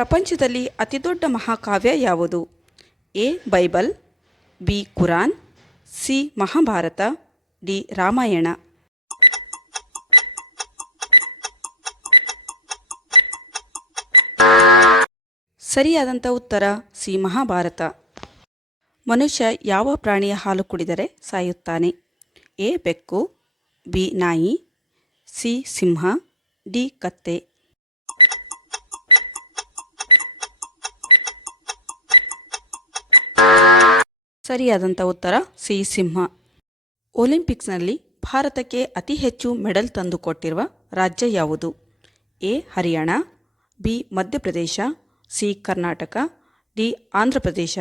ಪ್ರಪಂಚದಲ್ಲಿ ಅತಿದೊಡ್ಡ ಮಹಾಕಾವ್ಯ ಯಾವುದು? A. Bible, B. Quran, C. Mahabharata, D. Ramayana. ಸರಿಯಾದಂಥ ಉತ್ತರ ಸಿ. ಮಹಾಭಾರತ. ಮನುಷ್ಯ ಯಾವ ಪ್ರಾಣಿಯ ಹಾಲು ಕುಡಿದರೆ ಸಾಯುತ್ತಾನೆ? ಎ. ಬೆಕ್ಕು, ಬಿ. ನಾಯಿ, ಸಿ. ಸಿಂಹ, ಡಿ. ಕತ್ತೆ. ಸರಿಯಾದಂಥ ಉತ್ತರ ಸಿ. ಸಿಂಹ. ಒಲಿಂಪಿಕ್ಸ್ನಲ್ಲಿ ಭಾರತಕ್ಕೆ ಅತಿ ಹೆಚ್ಚು ಮೆಡಲ್ ತಂದುಕೊಟ್ಟಿರುವ ರಾಜ್ಯ ಯಾವುದು? A. Haryana, B. Madhya Pradesh, C. Karnataka, D. Andhra Pradesh.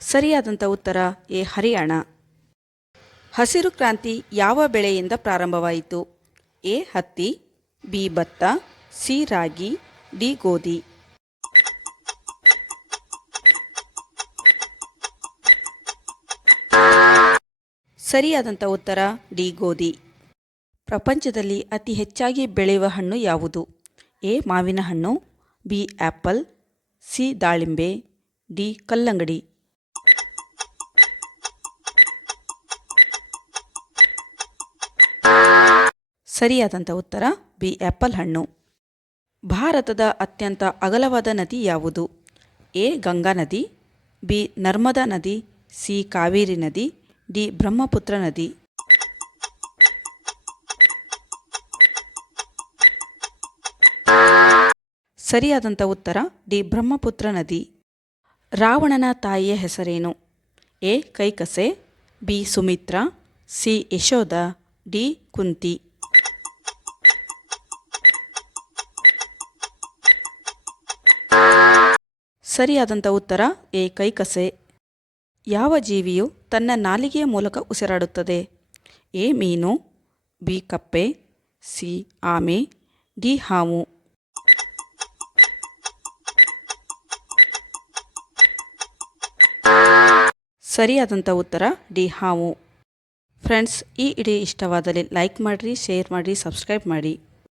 ಸರಿಯಾದಂಥ ಉತ್ತರ ಎ. ಹರಿಯಾಣ. ಹಸಿರು ಕ್ರಾಂತಿ ಯಾವ ಬೆಳೆಯಿಂದ ಪ್ರಾರಂಭವಾಯಿತು? ಎ. ಹತ್ತಿ, ಬಿ. ಭತ್ತ, ಸಿ. ರಾಗಿ, ಡಿ. ಗೋಧಿ. ಸರಿಯಾದಂಥ ಉತ್ತರ ಡಿ. ಗೋಧಿ. ಪ್ರಪಂಚದಲ್ಲಿ ಅತಿ ಹೆಚ್ಚಾಗಿ ಬೆಳೆಯುವ ಹಣ್ಣು ಯಾವುದು? ಎ. ಮಾವಿನ ಹಣ್ಣು, ಬಿ. Apple, C. ದಾಳಿಂಬೆ, ಡಿ. ಕಲ್ಲಂಗಡಿ. ಸರಿಯಾದಂಥ ಉತ್ತರ ಬಿ. ಆ್ಯಪಲ್ ಹಣ್ಣು. ಭಾರತದ ಅತ್ಯಂತ ಅಗಲವಾದ ನದಿ ಯಾವುದು? ಎ. ಗಂಗಾ ನದಿ, ಬಿ. ನರ್ಮದಾ ನದಿ, ಸಿ. ಕಾವೇರಿ ನದಿ, ಡಿ. ಬ್ರಹ್ಮಪುತ್ರ ನದಿ. ಸರಿಯಾದಂಥ ಉತ್ತರ ಡಿ. ಬ್ರಹ್ಮಪುತ್ರ ನದಿ. ರಾವಣನ ತಾಯಿಯ ಹೆಸರೇನು? A. Kaikesi, B. Sumitra, C. Yashoda, D. Kunti. ಸರಿಯಾದಂಥ ಉತ್ತರ ಎ. ಕೈಕಸೆ. ಯಾವ ಜೀವಿಯು ತನ್ನ ನಾಲಿಗೆಯ ಮೂಲಕ ಉಸಿರಾಡುತ್ತದೆ? ಎ. ಮೀನು, ಬಿ. ಕಪ್ಪೆ, ಸಿ. ಆಮೆ, ಡಿ. ಹಾವು. ಸರಿಯಾದಂಥ ಉತ್ತರ ಡಿ. ಹಾವು. ಫ್ರೆಂಡ್ಸ್, ಈ ವಿಡಿಯೋ ಇಷ್ಟವಾದಲ್ಲಿ ಲೈಕ್ ಮಾಡಿರಿ, ಶೇರ್ ಮಾಡಿರಿ, ಸಬ್ಸ್ಕ್ರೈಬ್ ಮಾಡಿ.